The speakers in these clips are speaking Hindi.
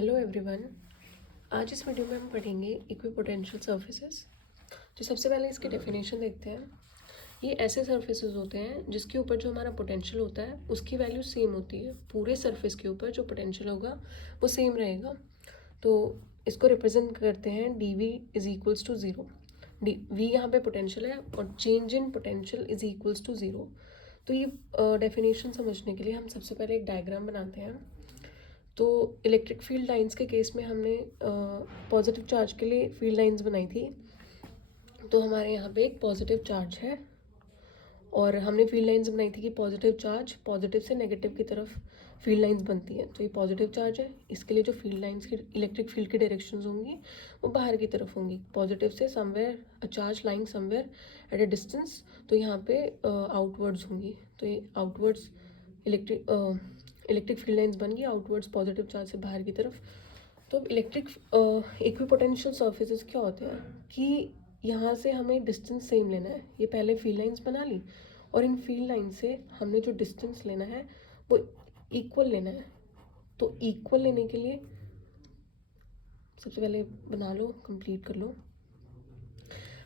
Hello everyone. आज इस वीडियो में हम पढ़ेंगे इक्विपोटेंशियल सर्फेसेस। तो सबसे पहले इसकी डेफिनेशन देखते हैं। ये ऐसे सर्फेसेस होते हैं जिसके ऊपर जो हमारा पोटेंशियल होता है उसकी वैल्यू सेम होती है। पूरे सरफेस के ऊपर जो पोटेंशियल होगा वो सेम रहेगा। तो इसको रिप्रेजेंट करते हैं D V is equals to zero. D V यहाँ पे पोटेंशियल है और change in potential is equals to zero. तो ये डेफिनेशन समझने के लिए हम सबसे पहले एक डायग्राम बनाते हैं। तो इलेक्ट्रिक फील्ड लाइंस के केस में हमने पॉजिटिव चार्ज के लिए फील्ड लाइंस बनाई थी। तो हमारे यहाँ पे एक पॉजिटिव चार्ज है और हमने फील्ड लाइंस बनाई थी कि पॉजिटिव चार्ज पॉजिटिव से नेगेटिव की तरफ फील्ड लाइंस बनती है। तो ये पॉजिटिव चार्ज है, इसके लिए जो फील्ड लाइंस की इलेक्ट्रिक फील्ड की डायरेक्शंस होंगी वो बाहर की तरफ होंगी। पॉजिटिव से somewhere a charge lying somewhere at a distance, तो यहाँ पे आउटवर्ड्स होंगी। तो ये आउटवर्ड्स इलेक्ट्रिक फील्ड लाइंस बन गई आउटवर्ड्स पॉजिटिव चार्ज से बाहर की तरफ। तो अब इलेक्ट्रिक इक्विपोटेंशियल सर्फेसेस क्या होते हैं कि यहाँ से हमें डिस्टेंस सेम लेना है। ये पहले फील्ड लाइंस बना ली और इन फील्ड लाइन से हमने जो डिस्टेंस लेना है वो इक्वल लेना है। तो इक्वल लेने के लिए सबसे पहले बना लो, कंप्लीट कर लो।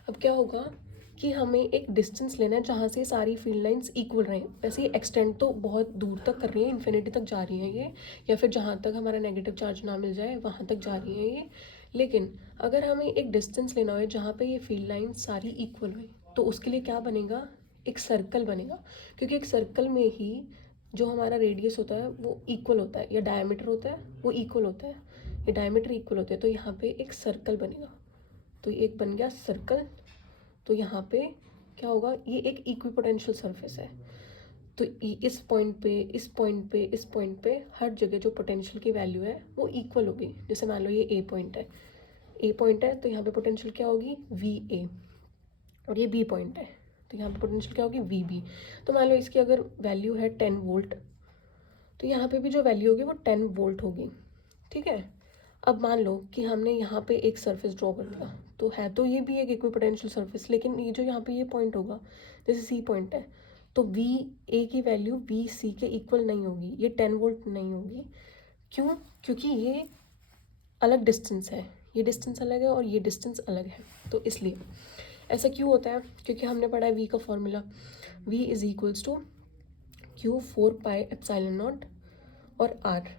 अब क्या होगा कि हमें एक डिस्टेंस लेना है जहाँ से सारी फील्ड लाइंस इक्वल रहें। वैसे ये एक्सटेंड तो बहुत दूर तक कर रही है, इन्फिनिटी तक जा रही है ये, या फिर जहाँ तक हमारा नेगेटिव चार्ज ना मिल जाए वहाँ तक जा रही है ये। लेकिन अगर हमें एक डिस्टेंस लेना हो जहाँ पे ये फील्ड लाइंस सारी इक्वल हुई, तो उसके लिए क्या बनेगा, एक सर्कल बनेगा। क्योंकि एक सर्कल में ही जो हमारा रेडियस होता है वो इक्वल होता है, या डायमीटर होता है वो इक्वल होता है, या डायमीटर इक्वल होते हैं। तो यहाँ पे एक सर्कल बनेगा। तो ये एक बन गया सर्कल। तो यहाँ पे क्या होगा, ये एक इक्विपोटेंशियल सरफेस है। तो इस पॉइंट पे इस पॉइंट पे इस पॉइंट पे हर जगह जो पोटेंशियल की वैल्यू है वो इक्वल होगी। जैसे मान लो ये ए पॉइंट है, ए पॉइंट है तो यहाँ पे पोटेंशियल क्या होगी, वी ए। और ये बी पॉइंट है तो यहाँ पे पोटेंशियल क्या होगी, वी बी। तो मान लो इसकी अगर वैल्यू है 10 वोल्ट, तो यहाँ पे भी जो वैल्यू होगी वो 10 वोल्ट होगी। ठीक है। अब मान लो कि हमने यहाँ पे एक सरफेस ड्रॉ कर दिया, तो है तो ये भी एक इक्विपोटेंशियल सरफेस, लेकिन ये जो यहाँ पे ये पॉइंट होगा जैसे सी पॉइंट है, तो वी ए की वैल्यू वी सी के इक्वल नहीं होगी, ये 10 वोल्ट नहीं होगी। क्यों? क्योंकि ये अलग डिस्टेंस है, ये डिस्टेंस अलग है और ये डिस्टेंस अलग है। तो इसलिए ऐसा क्यों होता है, क्योंकि हमने पढ़ा है वी का formula, V is equals to q 4πε0 और आर।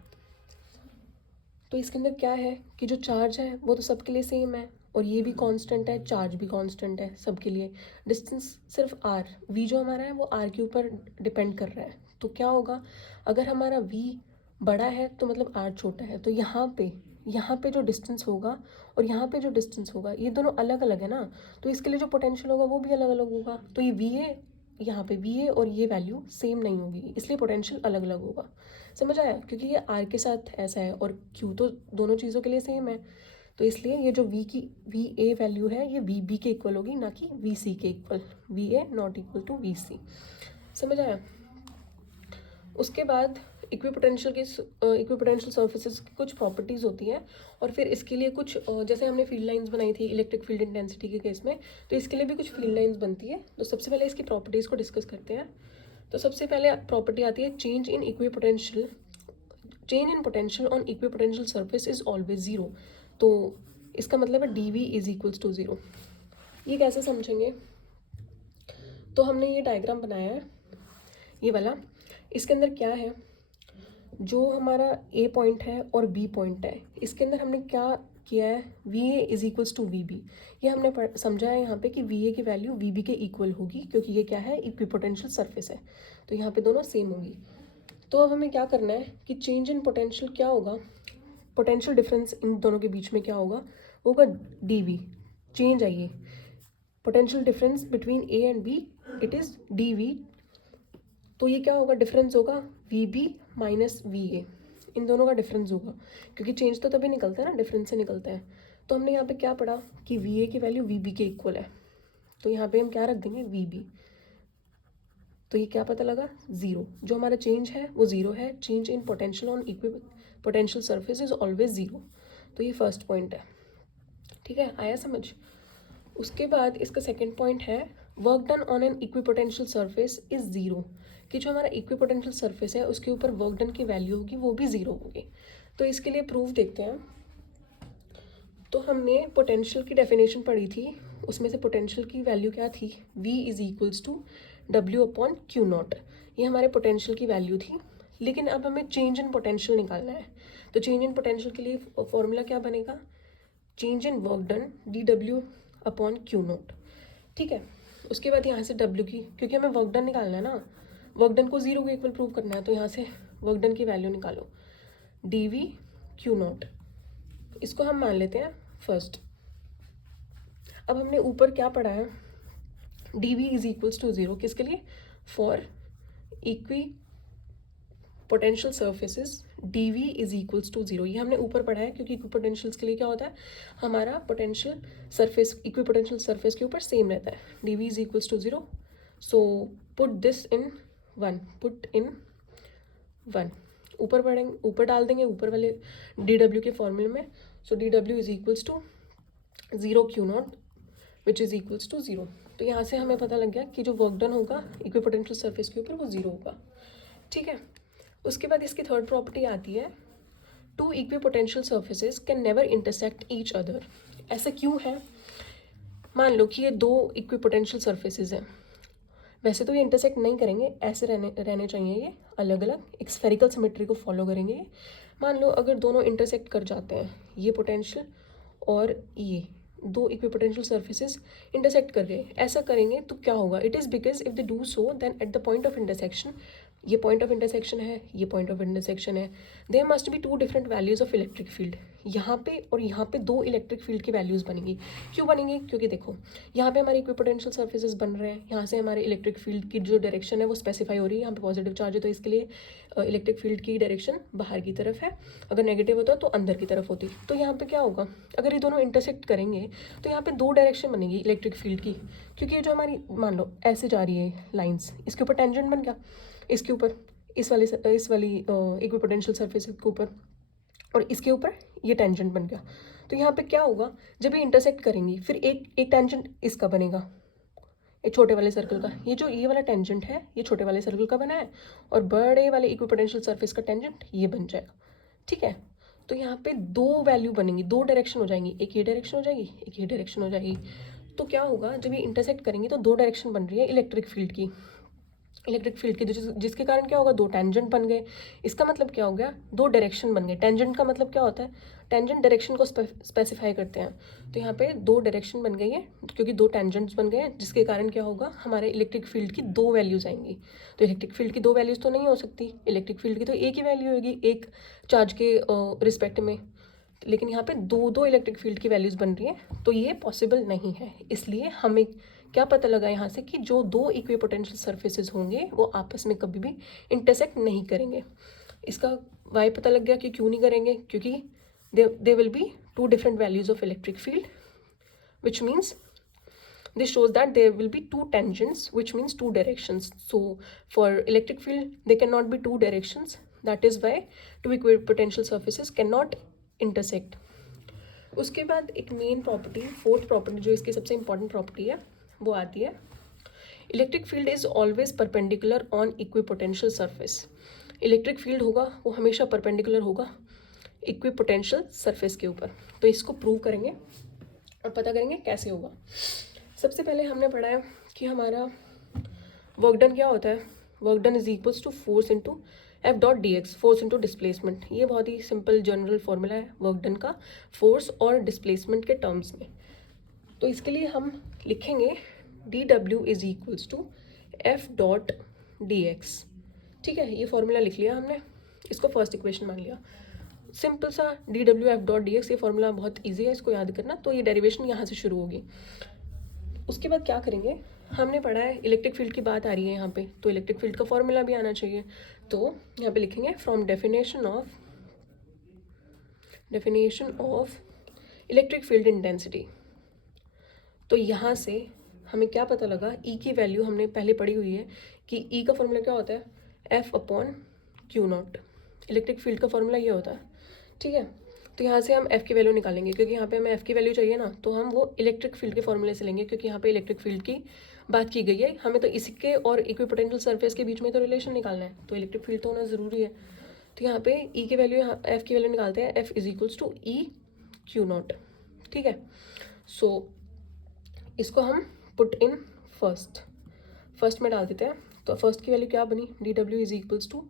तो इसके अंदर क्या है कि जो चार्ज है वो तो सबके लिए सेम है और ये भी कांस्टेंट है, चार्ज भी कांस्टेंट है सबके लिए। डिस्टेंस सिर्फ आर, वी जो हमारा है वो आर के ऊपर डिपेंड कर रहा है। तो क्या होगा, अगर हमारा वी बड़ा है तो मतलब आर छोटा है, तो यहाँ पे जो डिस्टेंस होगा और यहाँ पे जो डिस्टेंस होगा ये दोनों अलग अलग है ना, तो इसके लिए जो पोटेंशियल होगा वो भी अलग अलग होगा। तो ये वी ए, यहाँ पे वी ए और ये वैल्यू सेम नहीं होगी, इसलिए पोटेंशियल अलग अलग होगा। समझ आया? क्योंकि ये आर के साथ ऐसा है और क्यू तो दोनों चीज़ों के लिए सेम है। तो इसलिए ये जो वी ए वैल्यू है ये वी बी के इक्वल होगी, ना कि वी सी के equal. V A not equal to V C. समझ आया? उसके बाद इक्विपोटेंशियल सर्फेसेस की कुछ प्रॉपर्टीज़ होती हैं और फिर इसके लिए कुछ जैसे हमने फील्ड लाइंस बनाई थी इलेक्ट्रिक फील्ड इंटेंसिटी के केस में, तो इसके लिए भी कुछ फील्ड लाइंस बनती है। तो सबसे पहले इसकी प्रॉपर्टीज़ को डिस्कस करते हैं। तो सबसे पहले प्रॉपर्टी आती है change in potential on equipotential surface is always zero. तो इसका मतलब है D V is equals to zero. ये कैसे समझेंगे, तो हमने ये डायग्राम बनाया है ये वाला। इसके अंदर क्या है, जो हमारा ए पॉइंट है और बी पॉइंट है, इसके अंदर हमने क्या किया है, V A is equals to V B. ये हमने समझा है यहाँ पे कि वी ए की वैल्यू वी बी के इक्वल होगी, क्योंकि ये क्या है, इक्विपोटेंशियल सरफेस है। तो यहाँ पे दोनों सेम होगी। तो अब हमें क्या करना है कि चेंज इन पोटेंशियल क्या होगा, पोटेंशियल डिफरेंस इन दोनों के बीच में क्या होगा, वो होगा डी वी। चेंज आइए, potential difference between A and B, it is d V. तो ये क्या होगा, डिफरेंस होगा V B minus V A, इन दोनों का डिफरेंस होगा, क्योंकि चेंज तो तभी निकलता है ना, डिफरेंस से निकलता है। तो हमने यहाँ पे क्या पढ़ा कि वी ए की वैल्यू वी बी के इक्वल है, तो यहाँ पे हम क्या रख देंगे, वी बी। तो ये क्या पता लगा, ज़ीरो। जो हमारा चेंज है वो ज़ीरो है। Change in potential on potential surface is always zero. तो ये फर्स्ट पॉइंट है। ठीक है, आया समझ? उसके बाद इसका सेकंड पॉइंट है work done on an equipotential surface is zero, कि जो हमारा इक्विपोटेंशियल सरफेस है उसके ऊपर वर्क डन की वैल्यू होगी वो भी ज़ीरो होगी। तो इसके लिए प्रूफ देखते हैं। तो हमने पोटेंशियल की डेफिनेशन पढ़ी थी, उसमें से पोटेंशियल की वैल्यू क्या थी, V is equals to W/Q0। ये हमारे पोटेंशियल की वैल्यू थी। लेकिन अब हमें चेंज इन पोटेंशियल निकालना है। तो चेंज इन पोटेंशियल के लिए फॉर्मूला क्या बनेगा, change in work done dW/Q0। ठीक है। उसके बाद यहाँ से W की, क्योंकि हमें वर्क डन निकालना है ना, वर्क डन को 0 के इक्वल प्रूव करना है, तो यहाँ से वर्क डन की वैल्यू निकालो, dV/Q0। इसको हम मान लेते हैं फर्स्ट। अब हमने ऊपर क्या पढ़ा है, dV इज इक्वल्स टू 0 किसके लिए, for equipotential surfaces dV is equals to 0। ये हमने ऊपर पढ़ा है, क्योंकि इक्वी पोटेंशियल्स के लिए क्या होता है, हमारा potential surface equipotential surface के ऊपर सेम रहता है, dV is equals to 0। So put this in 1, put in 1, ऊपर पढ़ेंगे, ऊपर डाल देंगे ऊपर वाले dW के फॉर्मूले में। So dW is equals to 0/Q0 which is equals to 0। तो यहाँ से हमें पता लग गया कि जो वर्क डन होगा इक्वी पोटेंशियल सरफेस के ऊपर वो 0 होगा। ठीक है। उसके बाद इसकी थर्ड प्रॉपर्टी आती है, two equipotential surfaces can never intersect each other. ऐसा क्यों है, मान लो कि ये दो इक्वी पोटेंशियल सर्फेसेज हैं, वैसे तो ये इंटरसेक्ट नहीं करेंगे, ऐसे रहने चाहिए ये अलग अलग, एक स्फेरिकल सिमेट्री को फॉलो करेंगे ये। मान लो अगर दोनों इंटरसेक्ट कर जाते हैं, ये पोटेंशियल और ये दो इक्वी पोटेंशियल सर्फेसेज इंटरसेक्ट कर गए, ऐसा करेंगे तो क्या होगा, it is because if they do so then at the point of intersection, ये पॉइंट ऑफ इंटरसेक्शन है, ये पॉइंट ऑफ इंटरसेक्शन है, there must be two different values of electric field. यहाँ पे और यहाँ पे दो इलेक्ट्रिक फील्ड की वैल्यूज़ बनेंगी। क्यों बनेंगी, क्योंकि देखो यहाँ पे हमारे इक्विपोटेंशियल सर्फेसेस बन रहे हैं, यहाँ से हमारे इलेक्ट्रिक फील्ड की जो डायरेक्शन है वो स्पेसिफाई हो रही है। यहाँ पे पॉजिटिव चार्ज है तो इसके लिए इलेक्ट्रिक फील्ड की डायरेक्शन बाहर की तरफ है, अगर नेगेटिव होता तो अंदर की तरफ होती। तो यहाँ पे क्या होगा, अगर ये दोनों इंटरसेक्ट करेंगे तो यहाँ पे दो डायरेक्शन बनेगी इलेक्ट्रिक फील्ड की, क्योंकि ये जो हमारी मान लो ऐसे जा रही है लाइन्स, इसके ऊपर टेंजेंट बन गया, इसके ऊपर इस वाली इक्विपोटेंशियल सर्फेस के ऊपर, और इसके ऊपर ये टेंजेंट बन गया। तो यहाँ पे क्या होगा, जब ये इंटरसेक्ट करेंगी फिर एक टेंजेंट इसका बनेगा, एक छोटे वाले सर्कल का, ये वाला टेंजेंट है ये छोटे वाले सर्कल का बना है, और बड़े वाले इक्विपोटेंशियल सर्फेस का टेंजेंट ये बन जाएगा। ठीक है। तो यहाँ पे दो वैल्यू बनेंगी, दो डायरेक्शन हो जाएंगी, एक ये डायरेक्शन हो जाएगी, एक ये डायरेक्शन हो जाएगी। तो क्या होगा, जब ये इंटरसेक्ट करेंगी तो दो डायरेक्शन बन रही है इलेक्ट्रिक फील्ड की, जिसके कारण क्या होगा, दो टेंजेंट बन गए। इसका मतलब क्या हो गया, दो डायरेक्शन बन गए। टेंजेंट का मतलब क्या होता है, टेंजेंट डायरेक्शन को स्पेसिफाई करते हैं। तो यहाँ पे दो डायरेक्शन बन गई है, क्योंकि दो टेंजेंट्स बन गए हैं, जिसके कारण क्या होगा, हमारे इलेक्ट्रिक फील्ड की दो वैल्यूज आएंगी। तो इलेक्ट्रिक फील्ड की दो वैल्यूज तो नहीं हो सकती, इलेक्ट्रिक फील्ड की तो एक ही वैल्यू होगी एक चार्ज के रिस्पेक्ट में, लेकिन यहाँ पे दो दो इलेक्ट्रिक फील्ड की वैल्यूज बन रही हैं, तो ये पॉसिबल नहीं है। इसलिए हमें क्या पता लगा यहाँ से कि जो दो इक्विपोटेंशियल सर्फेसेस होंगे वो आपस में कभी भी इंटरसेक्ट नहीं करेंगे। इसका वाई पता लग गया कि क्यों नहीं करेंगे, क्योंकि they will be two different values of electric field, which means this shows that there will be two tangents, which means two directions. So for electric field there cannot be two directions, that is why two equipotential surfaces cannot intersect. उसके बाद एक मेन प्रॉपर्टी, फोर्थ प्रॉपर्टी जो इसकी सबसे इंपॉर्टेंट प्रॉपर्टी है, वो आती है, electric field is always perpendicular on equipotential surface. Electric field होगा वो हमेशा परपेंडिकुलर होगा इक्विपोटेंशियल सरफेस के ऊपर। तो इसको प्रूव करेंगे और पता करेंगे कैसे होगा। सबसे पहले हमने पढ़ा है कि हमारा वर्क डन क्या होता है, work done is equals to force into F.dx, force into displacement. ये बहुत ही सिंपल जनरल फॉर्मूला है वर्क डन का, फोर्स और डिस्प्लेसमेंट के टर्म्स में। तो इसके लिए हम लिखेंगे dW is equals to F.dx। ठीक है, ये फॉर्मूला लिख लिया हमने, इसको फर्स्ट इक्वेशन मान लिया। सिंपल सा dW F.dx, ये फॉर्मूला बहुत ईजी है इसको याद करना। तो ये डेरिवेशन यहाँ से शुरू होगी। उसके बाद क्या करेंगे, हमने पढ़ा है इलेक्ट्रिक फील्ड की बात आ रही है यहाँ पे, तो इलेक्ट्रिक फील्ड का फॉर्मूला भी आना चाहिए। तो यहाँ पे लिखेंगे from definition of electric field intensity. तो यहाँ से हमें क्या पता लगा, E की वैल्यू हमने पहले पढ़ी हुई है कि E का फॉर्मूला क्या होता है, F/Q0। इलेक्ट्रिक फील्ड का फॉर्मूला ये होता है। ठीक है। तो यहाँ से हम F की वैल्यू निकालेंगे, क्योंकि यहाँ पे हमें F की वैल्यू चाहिए ना, तो हम वो इलेक्ट्रिक फील्ड के फॉर्मूले से लेंगे, क्योंकि यहाँ पे इलेक्ट्रिक फील्ड की बात की गई है। हमें तो इसके और इक्विपोटेंशियल सरफेस के बीच में तो रिलेशन निकालना है, तो इलेक्ट्रिक फील्ड तो होना ज़रूरी है। तो यहाँ पे ई की वैल्यू, यहाँ एफ की वैल्यू निकालते हैं, F is equals to E Q naught, ठीक है। सो इसको हम पुट इन फर्स्ट में डाल देते हैं। तो फर्स्ट की वैल्यू क्या बनी, D W is equals to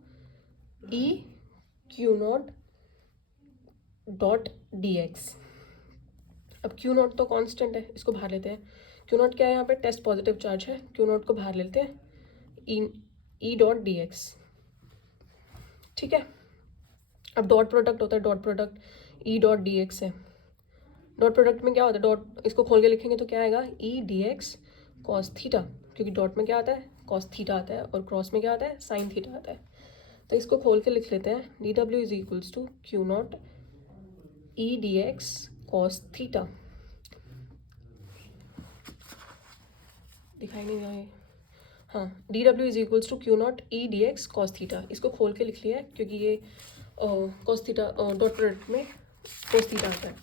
E Q naught dot D X. अब क्यू नॉट तो कांस्टेंट है, इसको बाहर लेते हैं। क्यू नॉट क्या है, यहाँ पे टेस्ट पॉजिटिव चार्ज है, क्यू नॉट को बाहर लेते हैं, ई डॉट डी एक्स, ठीक है। अब डॉट प्रोडक्ट होता है, dot product E dot D x है। डॉट प्रोडक्ट में क्या होता है, डॉट इसको खोल के लिखेंगे तो क्या आएगा, ई डी एक्स कॉस थीटा, क्योंकि डॉट में क्या आता है, कॉस थीटा आता है, और क्रॉस में क्या आता है, साइन थीटा आता है। तो इसको खोल के लिख लेते हैं, D W is equals to Q naught E D X cos theta. दिखाई नहीं रहा है, हाँ, D W is equals to Q naught E D X cos theta. इसको खोल के लिख लिया है क्योंकि ये कॉस थीटा डॉट प्रोडक्ट में कॉस थीटा आता है।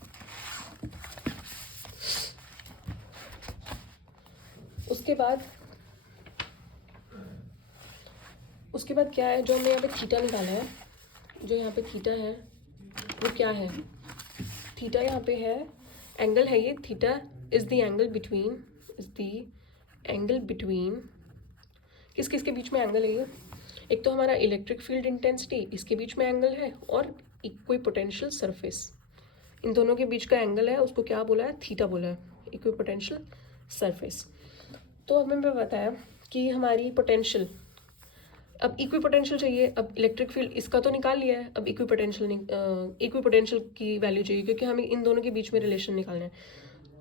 उसके बाद क्या है, जो हमने यहाँ पे थीटा निकाला है, जो यहाँ पे थीटा है वो क्या है, थीटा यहाँ पे है, एंगल है ये, theta is the angle between किस किस के बीच में एंगल है ये, एक तो हमारा इलेक्ट्रिक फील्ड इंटेंसिटी, इसके बीच में एंगल है, और इक्विपोटेंशियल सरफेस, इन दोनों के बीच का एंगल है, उसको क्या बोला है, थीटा बोला है, इक्विपोटेंशियल सरफेस। तो हमें बताया कि हमारी पोटेंशियल, अब इक्विपोटेंशियल चाहिए, अब इलेक्ट्रिक फील्ड इसका तो निकाल लिया है, अब इक्विपोटेंशियल की वैल्यू चाहिए, क्योंकि हमें इन दोनों के बीच में रिलेशन निकालना है।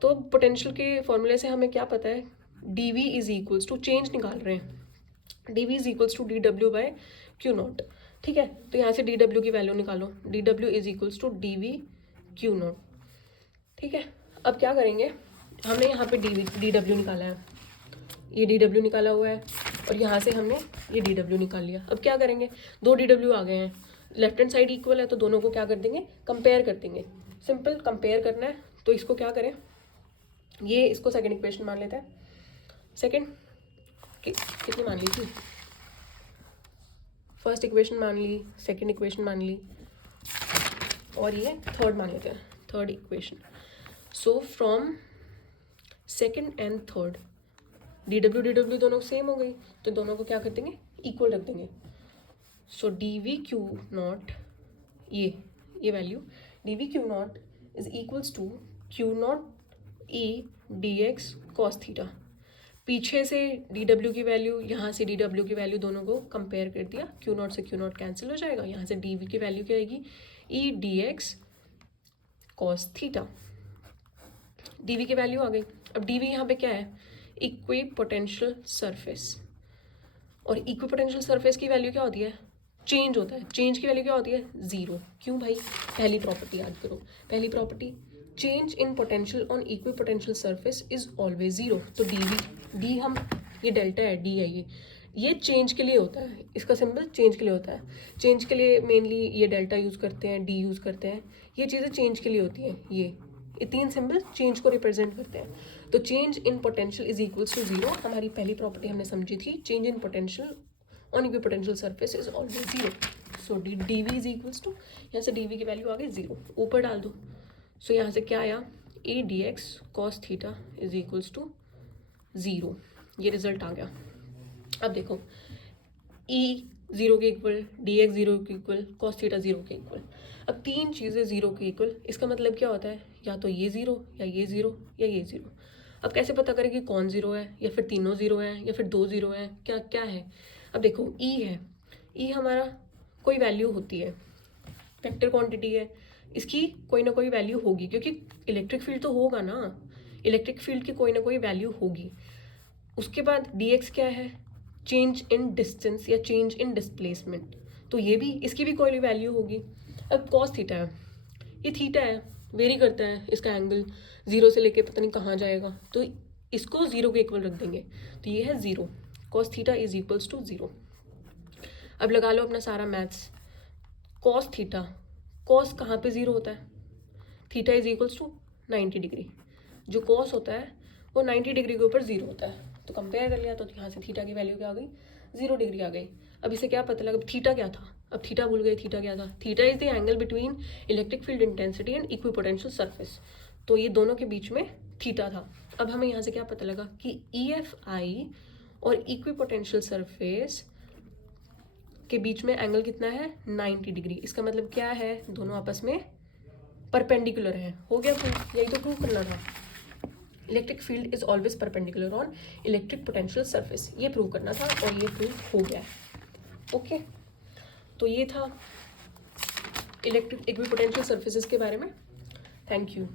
तो पोटेंशियल के फॉर्मूले से हमें क्या पता है, D V is equals to, change निकाल रहे हैं, D V is equals to D W by Q naught, ठीक है। तो यहाँ से डी डब्ल्यू की वैल्यू निकालो, D W is equals to D V Q naught, ठीक है। अब क्या करेंगे, हमने यहाँ पे डी डब्ल्यू निकाला है, ये डी डब्ल्यू निकाला हुआ है, और यहाँ से हमने ये डी डब्ल्यू निकाल लिया। अब क्या करेंगे, दो डी डब्ल्यू आ गए हैं, लेफ्ट हैंड साइड इक्वल है, तो दोनों को क्या कर देंगे, कंपेयर कर देंगे। सिंपल कंपेयर करना है, तो इसको क्या करें, ये इसको सेकंड इक्वेशन मान लेते हैं, सेकंड कितनी मान ली थी, फर्स्ट इक्वेशन मान ली, सेकंड इक्वेशन मान ली, और ये थर्ड मान लेते हैं, third equation. So from second and third D W दोनों सेम हो गई, तो दोनों को क्या कर देंगे, इक्वल रख देंगे। So D V Q naught, ये value D V Q naught is equals to Q naught E D X cos theta. पीछे से डी डब्ल्यू की वैल्यू, यहाँ से डी डब्ल्यू की वैल्यू, दोनों को कंपेयर कर दिया, क्यू नॉट से क्यू नॉट कैंसिल हो जाएगा, यहाँ से डी वी की वैल्यू क्या आएगी, E D X cos theta, D V की वैल्यू आ गई। अब डी वी यहाँ पे क्या है, इक्विपोटेंशियल सरफेस, और इक्विपोटेंशियल सरफेस की वैल्यू क्या होती है, चेंज होता है, चेंज की वैल्यू क्या होती है, जीरो। क्यों भाई, पहली प्रॉपर्टी याद करो, पहली property, change in potential on equipotential surface is always zero. तो डी हम, ये डेल्टा है, डी है, ये चेंज के लिए होता है, इसका सिंबल चेंज के लिए होता है, चेंज के लिए मेनली ये डेल्टा यूज़ करते हैं, डी यूज़ करते हैं, ये चीज़ें चेंज के लिए होती हैं, ये तीन सिंबल चेंज को रिप्रेजेंट करते हैं। तो change in potential is equals to zero, हमारी पहली प्रॉपर्टी हमने समझी थी, change in potential on equipotential surface is always zero. So D V is equals to, यहाँ से डी वी की वैल्यू आ गई जीरो, ऊपर डाल दो। सो यहाँ से क्या आया, A D X cos theta is equals to zero, ये रिजल्ट आ गया। अब देखो, ई जीरो के इक्वल, डी एक्स जीरो के इक्वल, कॉस थीटा जीरो के इक्वल। अब तीन चीज़ें जीरो के इक्वल, इसका मतलब क्या होता है, या तो ये जीरो, या ये जीरो, या ये जीरो। अब कैसे पता करें कि कौन जीरो है, या फिर तीनों जीरो हैं, या फिर दो जीरो हैं, क्या क्या है। अब देखो, ई है, ई हमारा कोई वैल्यू होती है, वेक्टर क्वांटिटी है, इसकी कोई ना कोई वैल्यू होगी, क्योंकि इलेक्ट्रिक फील्ड तो होगा ना, इलेक्ट्रिक फील्ड की कोई ना कोई वैल्यू होगी। उसके बाद डी एक्स क्या है, चेंज इन डिस्टेंस या चेंज इन डिस्प्लेसमेंट, तो ये भी, इसकी भी कोई वैल्यू होगी। अब कॉस थीटा है, ये थीटा है, वेरी करता है इसका एंगल, जीरो से लेके पता नहीं कहाँ जाएगा, तो इसको जीरो के इक्वल रख देंगे, तो ये है zero, cos theta is equals to zero. अब लगा लो अपना सारा मैथ्स, कॉस थीटा, कॉस कहाँ पे जीरो होता है, theta is equals to 90 degree, जो कॉस होता है वो 90 डिग्री के ऊपर जीरो होता है, तो कंपेयर कर लिया, तो यहाँ से थीटा की वैल्यू क्या आ गई, 0 डिग्री आ गई। अब इसे क्या पता लगा, थीटा क्या था, अब थीटा भूल गए, थीटा क्या था? Theta is the angle between electric field intensity and equipotential surface, तो ये दोनों के बीच में थीटा था। अब हमें यहाँ से क्या पता लगा कि EFI और इक्विपोटेंशियल सरफेस के बीच में एंगल कितना है? 90 डिग्री। इसका मतलब क्या है? दोनों आपस में परपेंडिकुलर है। हो गया प्रूफ, यही तो प्रूव करना था। Electric field is always perpendicular on electric potential surface, ये प्रूव करना था और ये प्रूव हो गया है। ओके, तो ये था इलेक्ट्रिक इक्विपोटेंशियल सरफेसेस के बारे में। Thank you.